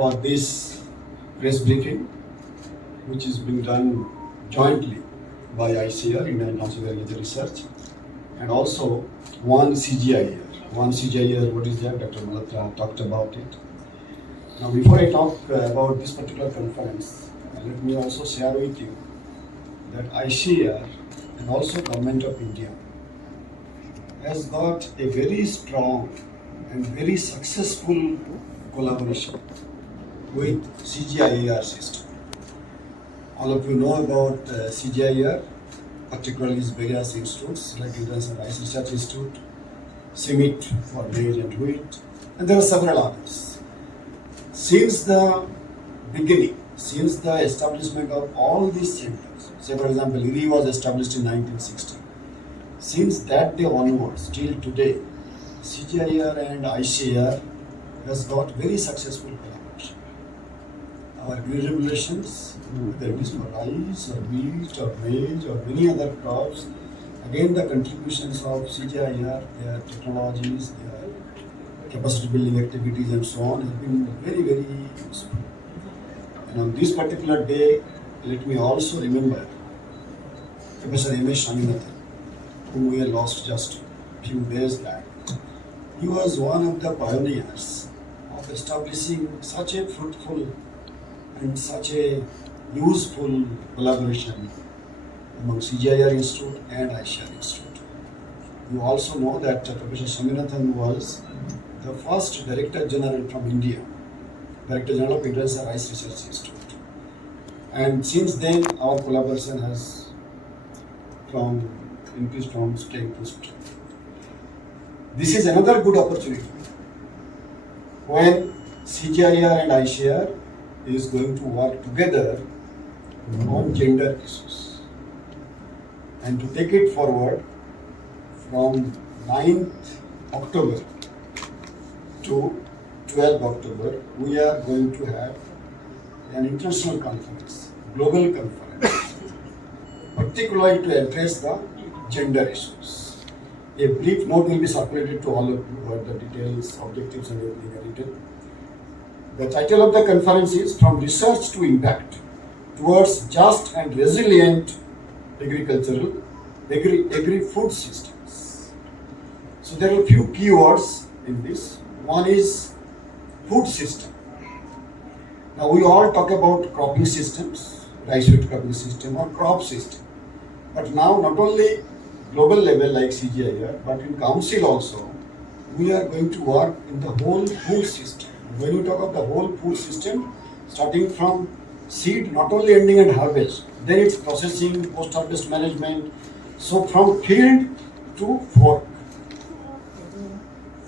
For this press briefing, which is being done jointly by ICAR, Indian Council of Agriculture Research, and also one CGIAR. One CGIAR, what is that? Dr. Malhotra talked about it. Now, before I talk about this particular conference, let me also share with you that ICAR and also Government of India has got a very strong and very successful collaboration with CGIAR system. All of you know about CGIAR, particularly its various institutes like International Rice Research Institute, CIMIT for maize and wheat, and there are several others. Since the beginning, since the establishment of all these centers, say for example, IRI was established in 1960. Since that day onwards till today, CGIAR and ICAR has got very successful collaboration. Our agri regulations, whether it is for rice or wheat or maize or many other crops, again the contributions of CGIAR, their technologies, their capacity building activities and so on have been very, very useful. And on this particular day, let me also remember Professor M.S. Swaminathan, whom we had lost just a few days back. He was one of the pioneers of establishing such a fruitful and such a useful collaboration among CGIAR Institute and ICAR Institute. You also know that Professor Swaminathan was the first Director General from India, Director General of International Rice Research Institute. And since then, our collaboration has increased from strength to strength. This is another good opportunity when CGIAR and ICAR is going to work together on gender issues. And to take it forward, from 9th October to 12th October, we are going to have an international conference, global conference, particularly to address the gender issues. A brief note will be circulated to all of you where the details, objectives and everything are written. The title of the conference is From Research to Impact Towards Just and Resilient Agri-Food Systems. So there are a few keywords in this. One is food system. Now we all talk about cropping systems, rice wheat cropping system or crop system. But now not only global level like CGIAR, but in council also, we are going to work in the whole food system. When you talk of the whole food system, starting from seed, not only ending at harvest, then it's processing, post-harvest management. So from field to fork.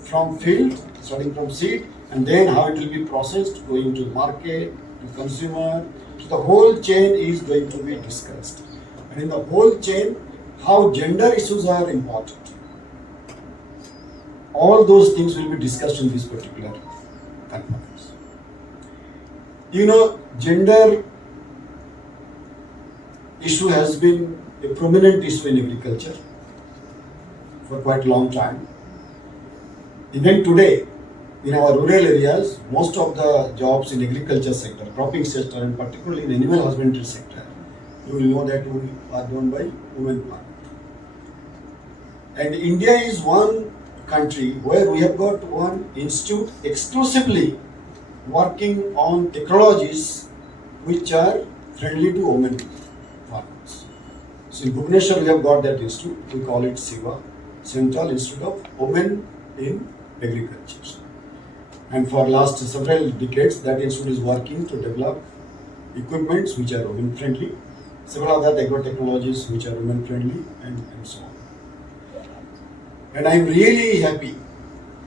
From field, starting from seed, and then how it will be processed, going to market, to consumer. So the whole chain is going to be discussed. And in the whole chain, how gender issues are important. All those things will be discussed in this particular conference. You know, gender issue has been a prominent issue in agriculture for quite a long time. Even today, in our rural areas, most of the jobs in agriculture sector, cropping sector, and particularly in animal husbandry sector, you will know that are done by women. And India is one country where we have got one institute exclusively working on technologies which are friendly to women farmers. So in Bhubaneswar we have got that institute, we call it SIVA, Central Institute of Women in Agriculture. And for last several decades that institute is working to develop equipments which are women friendly, several other agro technologies which are women friendly and so on. And I am really happy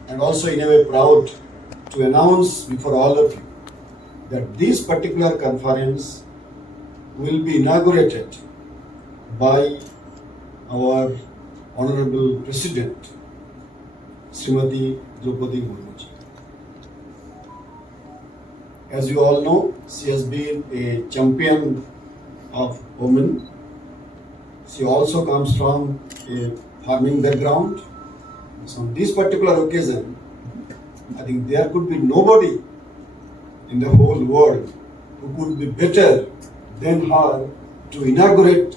and also in a way proud to announce before all of you that this particular conference will be inaugurated by our Honorable President, Srimati Droupadi Murmu. As you all know, she has been a champion of women. She also comes from a farming background. So on this particular occasion, I think there could be nobody in the whole world who could be better than her to inaugurate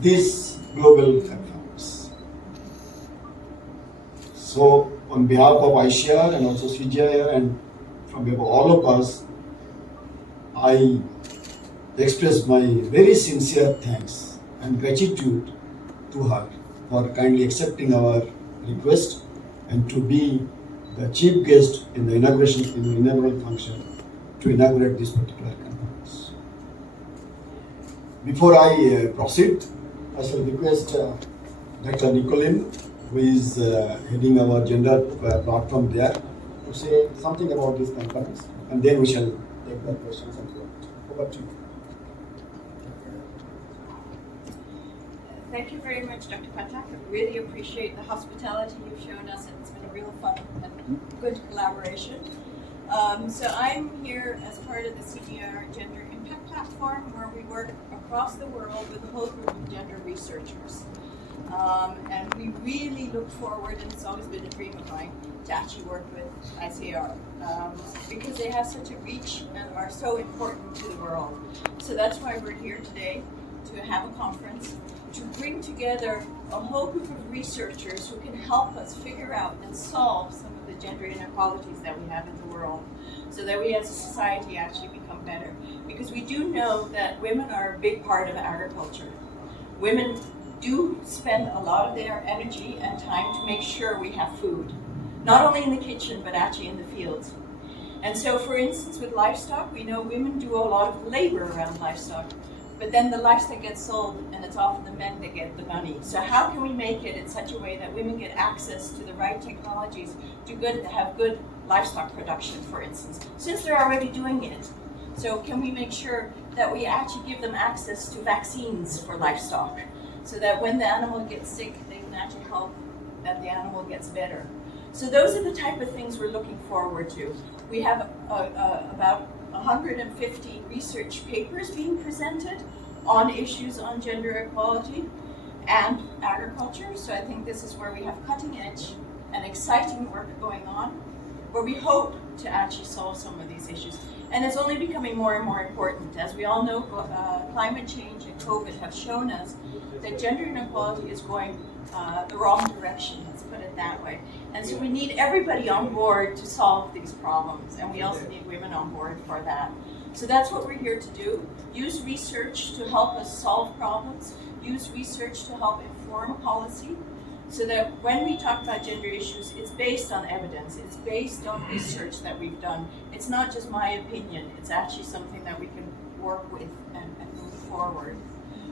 these global platforms. So, on behalf of ICAR and also CGIAR and from behalf of all of us, I express my very sincere thanks and gratitude to her for kindly accepting our request and to be the chief guest in the inaugural function to inaugurate this particular conference. Before I proceed, I shall request Dr. Nicolin, who is heading our gender platform there, to say something about this conference, and then we shall take the questions and comments. Over to you. Thank you very much, Dr. Patak. I really appreciate the hospitality you've shown us, and it's been a real fun and good collaboration. So I'm here as part of the CGIAR Gender Impact Platform, where we work across the world with a whole group of gender researchers. And we really look forward, and it's always been a dream of mine, to actually work with ICAR, because they have such a reach and are so important to the world. So that's why we're here today, to have a conference, to bring together a whole group of researchers who can help us figure out and solve some of the gender inequalities that we have in the world, so that we as a society actually become better. Because we do know that women are a big part of agriculture. Women do spend a lot of their energy and time to make sure we have food, not only in the kitchen, but actually in the fields. And so, for instance, with livestock, we know women do a lot of labor around livestock, but then the livestock gets sold, and it's often the men that get the money. So how can we make it in such a way that women get access to the right technologies to have good livestock production, for instance, since they're already doing it? So can we make sure that we actually give them access to vaccines for livestock, so that when the animal gets sick, they can actually help that the animal gets better? So those are the type of things we're looking forward to. We have about 150 research papers being presented on issues on gender equality and agriculture. So I think this is where we have cutting edge and exciting work going on, where we hope to actually solve some of these issues. And it's only becoming more and more important. As we all know, climate change and COVID have shown us that gender inequality is going the wrong direction, let's put it that way. And so we need everybody on board to solve these problems, and we also need women on board for that. So that's what we're here to do. Use research to help us solve problems, use research to help inform policy, so that when we talk about gender issues, it's based on evidence, it's based on research that we've done. It's not just my opinion, it's actually something that we can work with and move forward.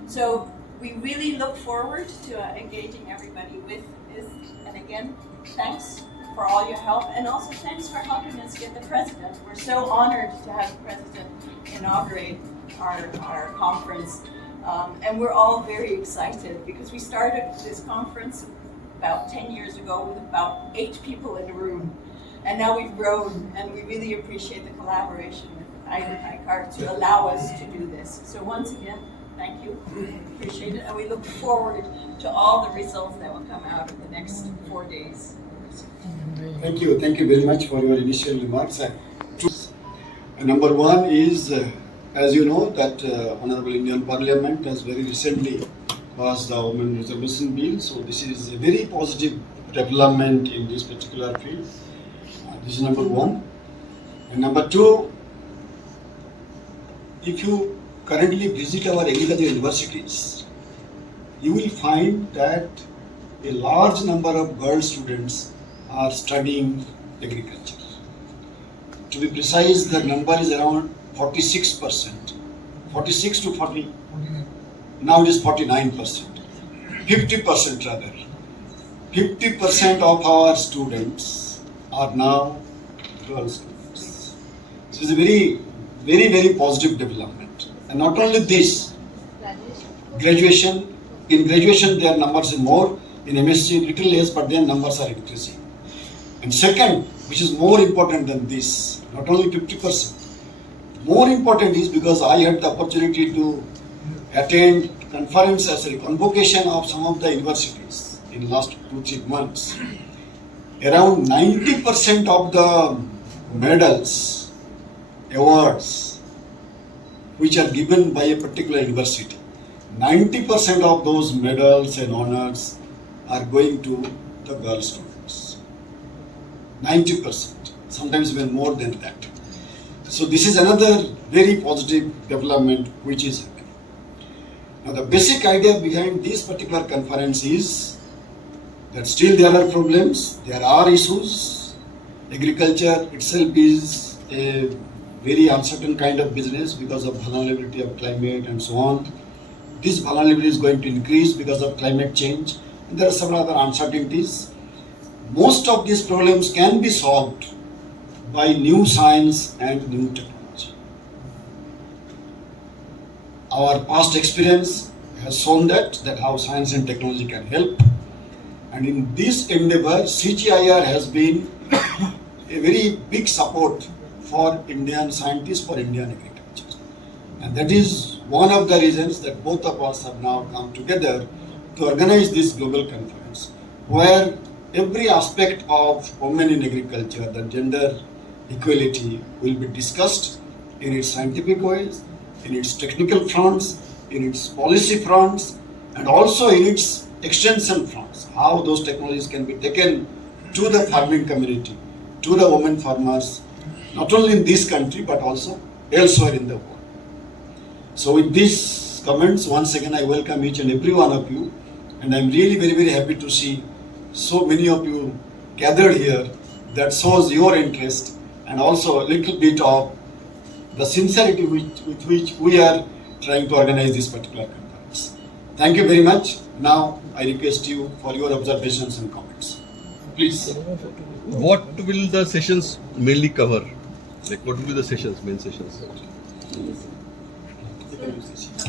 So we really look forward to engaging everybody with this. And again, thanks for all your help, and also thanks for helping us get the president. We're so honored to have the president inaugurate our conference. And we're all very excited, because we started this conference about 10 years ago with about 8 people in the room. And now we've grown, and we really appreciate the collaboration with ICAR to allow us to do this. So once again, thank you, appreciate it, and we look forward to all the results that will come out of the next 4 days. Thank you very much for your initial remarks. Number one is, as you know, that Honorable Indian Parliament has very recently passed the Women Reservation Bill, so this is a very positive development in this particular field. This is number one. And number two, if you currently visit our agricultural universities, you will find that a large number of girl students are studying agriculture. To be precise, the number is around 46%, 46 to 40, now it is 49%, 50% rather. 50% of our students are now girl students. This is a very, very, very positive development. And not only this, graduation, in graduation their numbers are more, in MSc little less, but their numbers are increasing. And second, which is more important than this, not only 50%, more important is because I had the opportunity to attend conferences, convocation of some of the universities in last 2-3 months. Around 90% of the medals awards which are given by a particular university, 90% of those medals and honors are going to the girl students. 90%, sometimes even more than that. So this is another very positive development which is happening. Now the basic idea behind this particular conference is that still there are problems, there are issues. Agriculture itself is a very uncertain kind of business because of vulnerability of climate and so on. This vulnerability is going to increase because of climate change, and there are several other uncertainties. Most of these problems can be solved by new science and new technology. Our past experience has shown that how science and technology can help. And in this endeavor, CGIAR has been a very big support for Indian scientists, for Indian agriculture. And that is one of the reasons that both of us have now come together to organize this global conference, where every aspect of women in agriculture, the gender equality, will be discussed in its scientific ways, in its technical fronts, in its policy fronts, and also in its extension fronts, how those technologies can be taken to the farming community, to the women farmers, not only in this country but also elsewhere in the world. So with these comments, once again I welcome each and every one of you, and I'm really very, very happy to see so many of you gathered here. That shows your interest and also a little bit of the sincerity with which we are trying to organize this particular conference. Thank you very much. Now I request you for your observations and comments. Please. What will the sessions mainly cover? Like what will be the sessions, main sessions?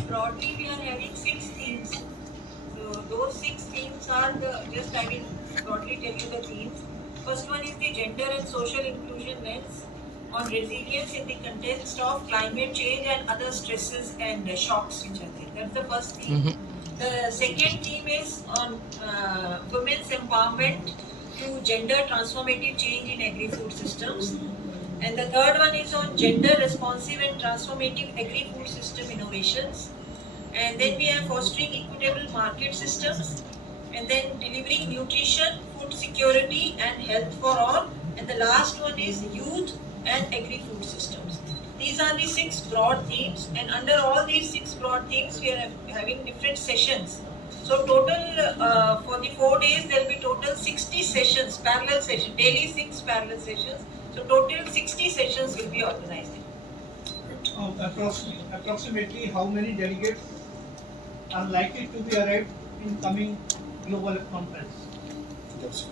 Broadly, we are having 6 themes. So those 6 themes are I will broadly tell you the themes. First one is the gender and social inclusion lens on resilience in the context of climate change and other stresses and shocks which are there. That's the first theme. The second theme is on women's empowerment to gender transformative change in agri-food systems. And the third one is on gender responsive and transformative agri-food system innovations. And then we are fostering equitable market systems, and then delivering nutrition, food security and health for all. And the last one is youth and agri-food systems. These are the 6 broad themes, and under all these 6 broad themes we are having different sessions. So total for the 4 days there will be total 60 sessions, parallel sessions, daily 6 parallel sessions. So total 60 sessions will be organized. Approximately how many delegates are likely to be arrived in coming global conference? Yes.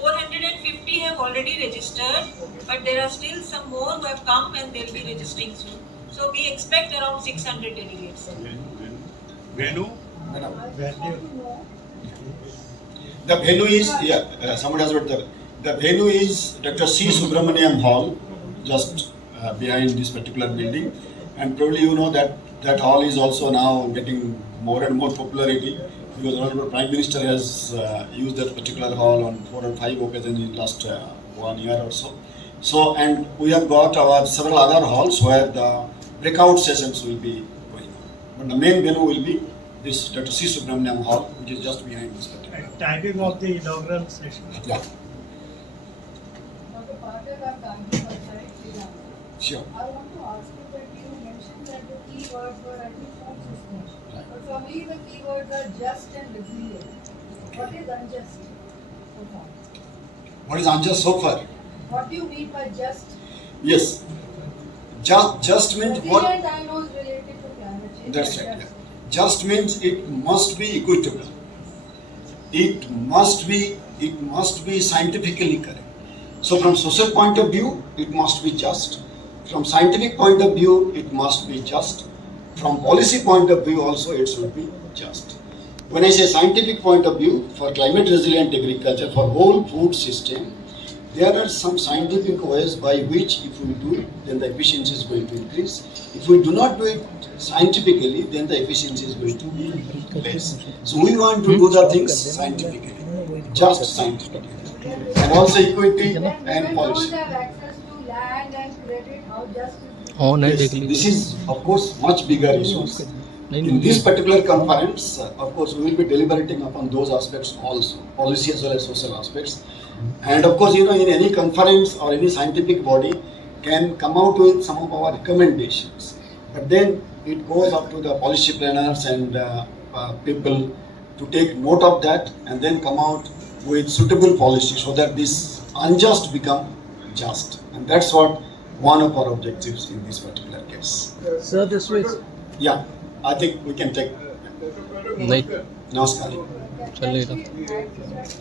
450 have already registered, but there are still some more who have come and they will be registering soon. So we expect around 600 delegates. Venue? The venue is, somebody has got the venue is Dr. C. Subramaniam Hall, just behind this particular building. And probably you know that that hall is also now getting more and more popularity, because the Honorable Prime Minister has used that particular hall on 4 or 5 occasions in last 1 year or so. So, and we have got our several other halls where the breakout sessions will be going on. But the main venue will be this Dr. C. Subramaniam Hall, which is just behind this particular. Timing of the inaugural session. Yeah. Dr. Patel, our country website, Sure. I want to ask you that you mentioned that the key words were agri-food systems. Right. But for me, the key words are just and resilient. What is unjust so far? What is unjust so far? What do you mean by just? Yes. Just means what? Resilient, I know, is related to climate change. That's right. Yeah. Just means it must be equitable. It must be scientifically correct. So from social point of view, it must be just. From scientific point of view, it must be just. From policy point of view also, it should be just. When I say scientific point of view, for climate resilient agriculture, for whole food system, there are some scientific ways by which if we do it, then the efficiency is going to increase. If we do not do it scientifically, then the efficiency is going to be less. So we want to do the things scientifically, just scientifically. And also equity Then and women policy. don't have access to land and it? How just is it? On है Yes, देख लीजिए. this is of course much bigger issues. In this particular conference, of course, we will be deliberating upon those aspects also, policy as well as social aspects. And of course, in any conference or any scientific body can come out with some of our recommendations. But then it goes up to the policy planners and people to take note of that and then come out with suitable policy so that this unjust become just. And that's what one of our objectives in this particular case. Sir, this way. Yeah, I think we can take नहीं Namaskar. चलेगा.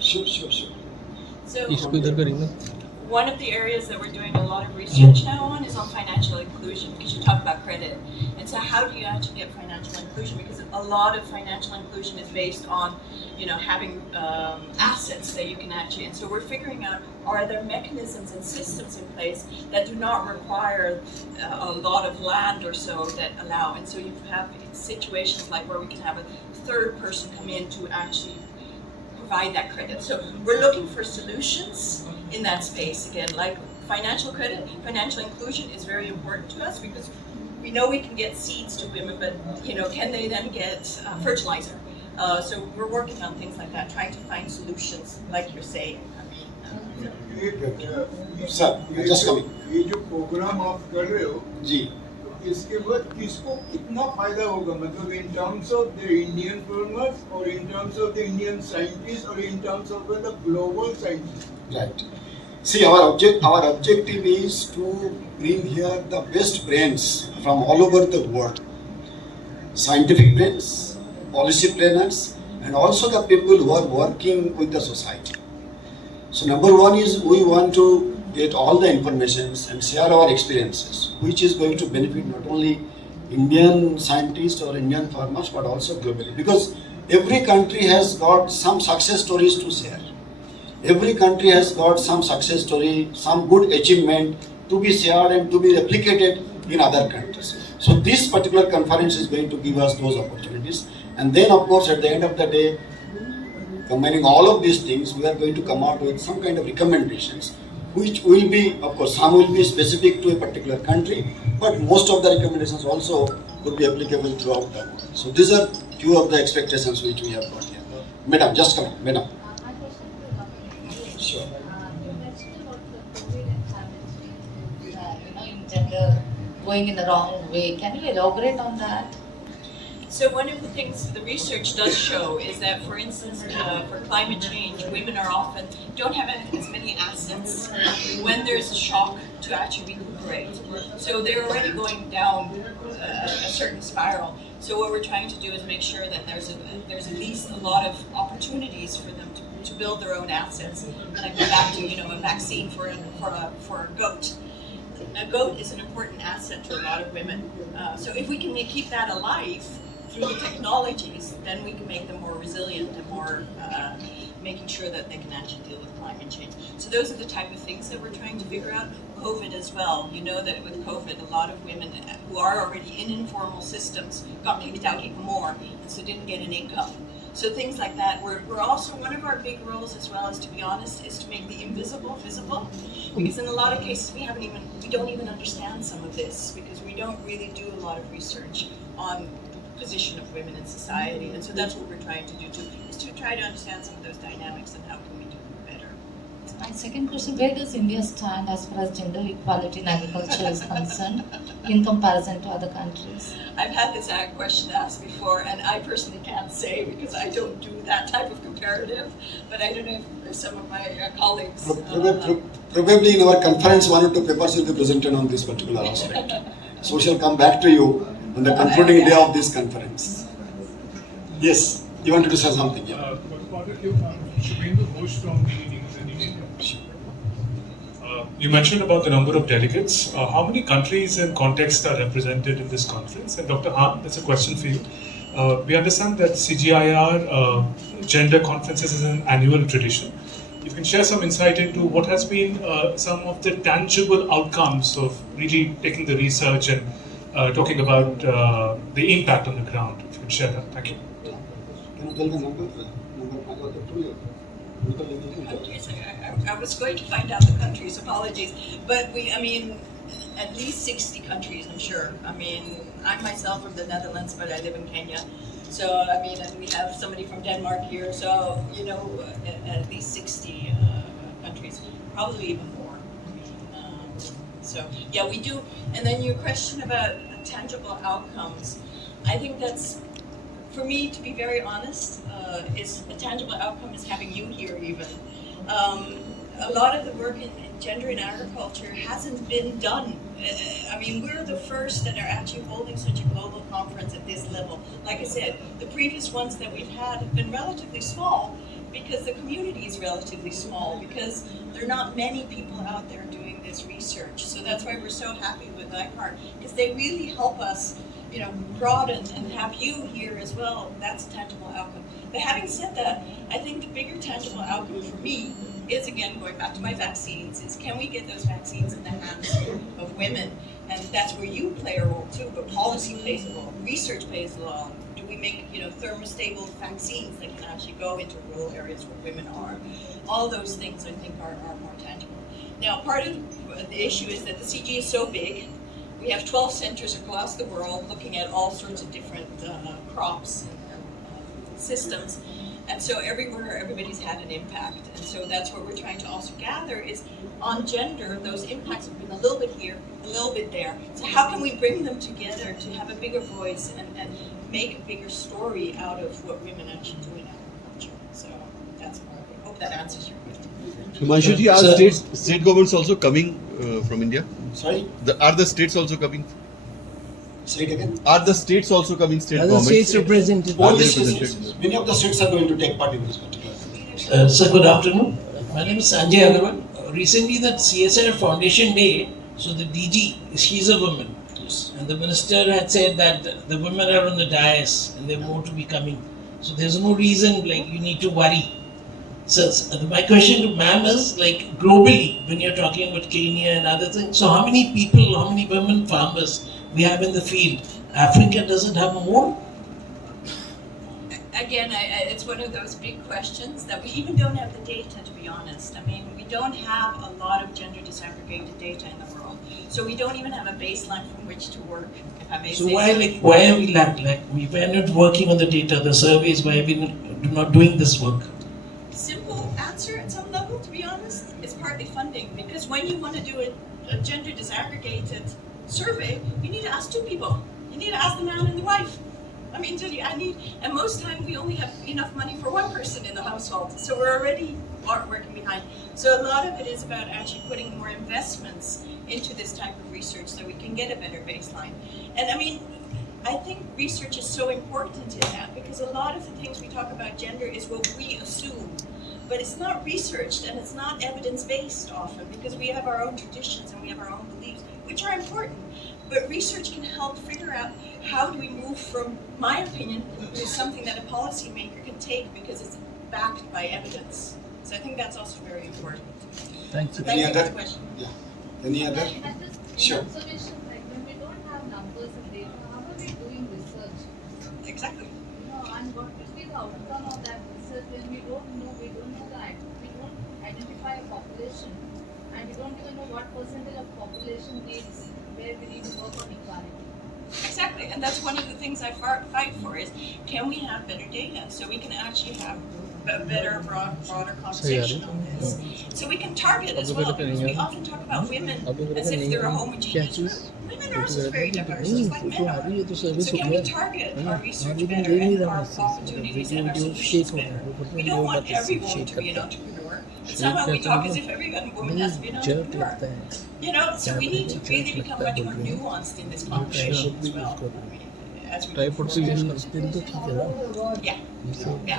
Sure. So इसको इधर करेंगे ना. one of the areas that we're doing a lot of research now on is on financial inclusion, because you talk about credit. And so how do you actually get financial inclusion? Because a lot of financial inclusion is based on, having assets that you can actually, and so we're figuring out, are there mechanisms and systems in place that do not require a lot of land or so that allow, and so you have situations like where we can have a third person come in to actually provide that credit. So we're looking for solutions in that space. Again, like financial credit, financial inclusion is very important to us because we know we can get seeds to women, but can they then get fertilizer? So we're working on things like that, trying to find solutions, like you're saying. Sir, just coming. ये जो programme आप कर रहे हो जी, इसके बाद किसको कितना फायदा होगा, मतलब in terms of the Indian farmers or in terms of the Indian scientists or in terms of the global scientists? right. See, our objective is to bring here the best brains from all over the world, scientific brains, policy planners, and also the people who are working with the society. So number one is we want to get all the informations and share our experiences, which is going to benefit not only Indian scientists or Indian farmers, but also globally. Because every country has got some success stories to share. Every country has got some success story, some good achievement to be shared and to be replicated in other countries. So this particular conference is going to give us those opportunities. And then of course at the end of the day, combining all of these things, we are going to come out with some kind of recommendations, which will be, of course, some will be specific to a particular country, but most of the recommendations also could be applicable throughout the world. So these are few of the expectations which we have got here. Madam, just come, madam. My question to Dr. Sure. You mentioned about the COVID and climate change, in gender going in the wrong way. Can you elaborate on that? So one of the things the research does show is that, for instance, for climate change, women don't have as many assets when there's a shock to actually recuperate. So they're already going down a certain spiral. So what we're trying to do is make sure that there's at least a lot of opportunities for them to build their own assets. And I go back to a vaccine for a goat. A goat is an important asset to a lot of women. So if we can keep that alive through the technologies, then we can make them more resilient and more making sure that they can actually deal with climate change. So those are the type of things that we're trying to figure out. COVID as well. You know that with COVID, a lot of women who are already in informal systems got kicked out even more, and so didn't get an income. So things like that. We're also, one of our big roles as well, is to be honest, is to make the invisible visible. Because in a lot of cases we don't even understand some of this, because we don't really do a lot of research on the position of women in society. And so that's what we're trying to do too, is to try to understand some of those dynamics and how can we do it better. My second question, where does India stand as far as gender equality in agriculture is concerned in comparison to other countries? I've had this question asked before, and I personally can't say because I don't do that type of comparative, but I don't know if some of my colleagues... Probably in our conference, 1 or 2 papers will be presented on this particular aspect. So we shall come back to you on the concluding day of this conference. Yes, you wanted to say something? Yeah. Shubhendu Ghosh from the News and India. You mentioned about the number of delegates. How many countries and contexts are represented in this conference? And Dr. Han, that's a question for you. We understand that CGIAR Gender Conferences is an annual tradition. If you can share some insight into what has been some of the tangible outcomes of really taking the research and talking about the impact on the ground. If you can share that. Thank you. Can you tell the number? Countries, I was going to find out the countries, apologies. But at least 60 countries, I'm sure. I mean, I'm myself from the Netherlands, but I live in Kenya. So, I mean, and we have somebody from Denmark here, so, you know, at least 60 countries, probably even more. I mean, so, yeah, we do. And then your question about tangible outcomes, I think that's, for me, to be very honest, is a tangible outcome is having you here even. A lot of the work in gender in agriculture hasn't been done. I mean, we're the first that are actually holding such a global conference at this level. Like I said, the previous ones that we've had have been relatively small because the community is relatively small, because there are not many people out there doing this research. So that's why we're so happy with ICAR, because they really help us, you know, broaden and have you here as well. That's a tangible outcome. But having said that, I think the bigger tangible outcome for me is, again, going back to my vaccines, is can we get those vaccines in the hands of women? And that's where you play a role too, but policy plays a role, research plays a role. Do we make, you know, thermostable vaccines that can actually go into rural areas where women are? All those things, I think, are more tangible. Now, part of the issue is that the CG is so big. We have 12 centers across the world looking at all sorts of different crops and systems. And so everywhere, everybody's had an impact. And so that's what we're trying to also gather is on gender, those impacts have been a little bit here, a little bit there. So how can we bring them together to have a bigger voice and make a bigger story out of what women actually do in agriculture? So that's more, I hope that answers your question. Himanshu, are state governments also coming from India? Sorry? Are the states also coming? Say it again. Are the states also coming, state Are the governments? states represented? Are All they the states, represented? many of the states are going to take part in this particular. Sir, good afternoon. My name is Sanjay Agarwal. Recently, the CSIR Foundation Day, so the DG, she's a woman. And the minister had said that the women are on the dais and there are more to be coming. So there's no reason like you need to worry. So my question to ma'am is like globally, when you're talking about Kenya and other things, so how many people, how many women farmers we have in the field? Africa doesn't have more? Again, it's one of those big questions that we even don't have the data, to be honest. I mean, we don't have a lot of gender disaggregated data in the world. So we don't even have a baseline from which to work, if I may So say why are we we're not working on the data, the surveys, why are we not doing this work? Simple answer at some level, to be honest, is partly funding. Because when you want to do a gender disaggregated survey, you need to ask two people. You need to ask the man and the wife. I mean, and most times we only have enough money for one person in the household. So we're already working behind. So a lot of it is about actually putting more investments into this type of research so we can get a better baseline. And I mean, I think research is so important in that because a lot of the things we talk about gender is what we assume. But it's not researched and it's not evidence-based often because we have our own traditions and we have our own beliefs, which are important. But research can help figure out how do we move from, my opinion, to something that a policymaker can take because it's backed by evidence. So I think that's also very important. Thank you. Thank you for the other? question. Yeah. Any other? Sure. Observation, like when we don't have numbers and data, how are we doing research? Exactly. You know, and what will be the outcome of that research when we don't know we don't identify a population and we don't even know what percentage of population needs where we need to work on equality. Exactly, and that's one of the things I fight for is, can we have better data so we can actually have a better, broader conversation on this? So we can target as well, because we often talk about women as if they're a homogeneous group. Women are also very diverse, just like men are. So can we target our research better and our opportunities and our solutions better? We don't want everyone to be an entrepreneur. Somehow we talk as if every woman has to be an entrepreneur. You know, so we need to really become much more nuanced in this conversation as well. As we move forward. Yeah,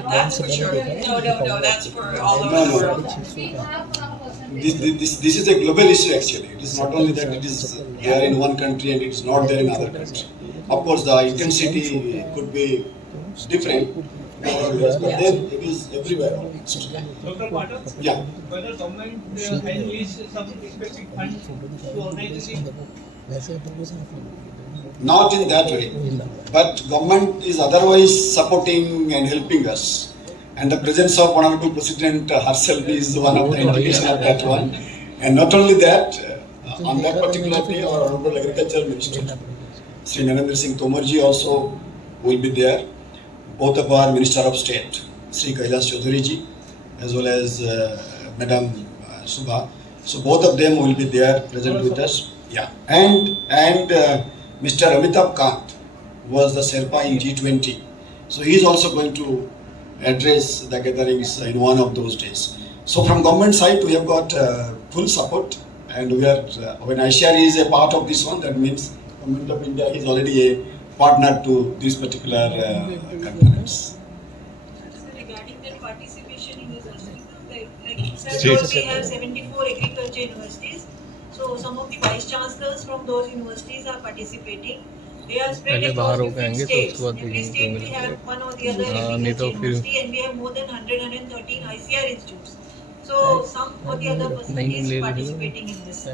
that's for sure. No, that's for all over the world. We have some percentage. This is a global issue actually. It is not only that it is there in one country and it is not there in other countries. Of course, the intensity could be different, but then it is everywhere. Dr. Patel? Yeah. Whether government has released some specific funds to organize this? Not in that way, but government is otherwise supporting and helping us. And the presence of Honorable President herself is one of the indication of that one. And not only that, On that particular day, our Honorable Agriculture Minister, Shri Narendra Singh Tomar ji also will be there. Both of our Minister of State, Shri 𝐊𝐇𝐔𝐄-𝐔 ji, as well as Madam Subha. So both of them will be there present with us. Yeah, and Mr. Amitabh Kant was the Sherpa in G20. So he is also going to address the gatherings in one of those days. So from government side, we have got full support, and we are when ICAR is a part of this one, that means Government of India is already a partner to this particular conference. Regarding the participation in universities, like ICAR, we have 74 agriculture universities. So some of the vice chancellors from those universities are participating. They are spread across different states. Every state we have one or the other agriculture university, and we have more than 113 ICAR institutes. So some or the other person is participating in this.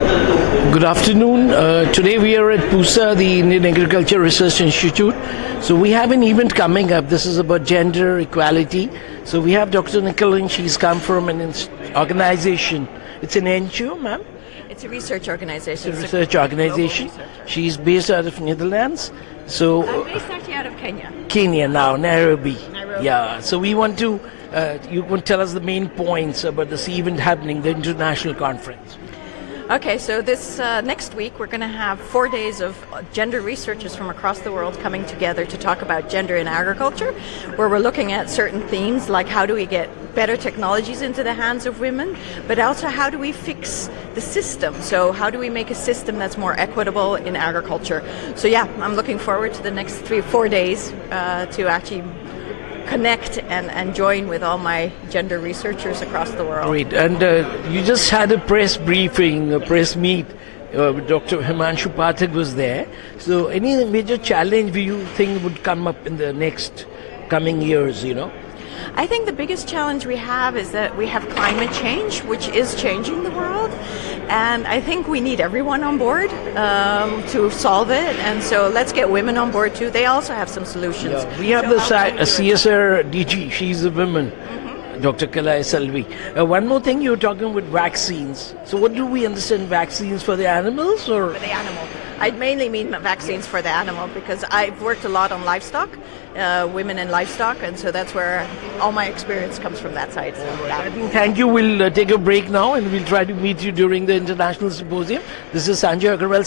Good afternoon. Today we are at Pusa, the Indian Agriculture Research Institute. So we have an event coming up. This is about gender equality. So we have Dr. Nicole. She's come from an organization. It's an NGO, ma'am? It's a research organization. It's a research organization. She's based out of Netherlands. So I'm based actually out of Kenya. Kenya now, Nairobi. Nairobi. Yeah. So we want to, you can tell us the main points about this event happening, the international conference. Okay, so this next week we're going to have 4 days of gender researchers from across the world coming together to talk about gender in agriculture, where we're looking at certain themes like how do we get better technologies into the hands of women, but also how do we fix the system? So how do we make a system that's more equitable in agriculture? So yeah, I'm looking forward to the next 3-4 days to actually connect and join with all my gender researchers across the world. Great. And you just had a press briefing, a press meet. Dr. Himanshu Pathak was there. So any major challenge you think would come up in the next coming years, you know? I think the biggest challenge we have is that we have climate change, which is changing the world. And I think we need everyone on board to solve it. And so let's get women on board too. They also have some solutions. Yeah. We have the CSR DG. She's a woman. Dr. 𝐊𝐇𝐔𝐒H𝐁𝐔. One more thing, you were talking with vaccines. So what do we understand, vaccines for the animals or? For the animal. I mainly mean vaccines for the animal because I've worked a lot on livestock, women and livestock, and so that's where all my experience comes from that side. So, yeah. I think thank you. We'll take a break now and we'll try to meet you during the International Symposium. This is Sanjay Agarwal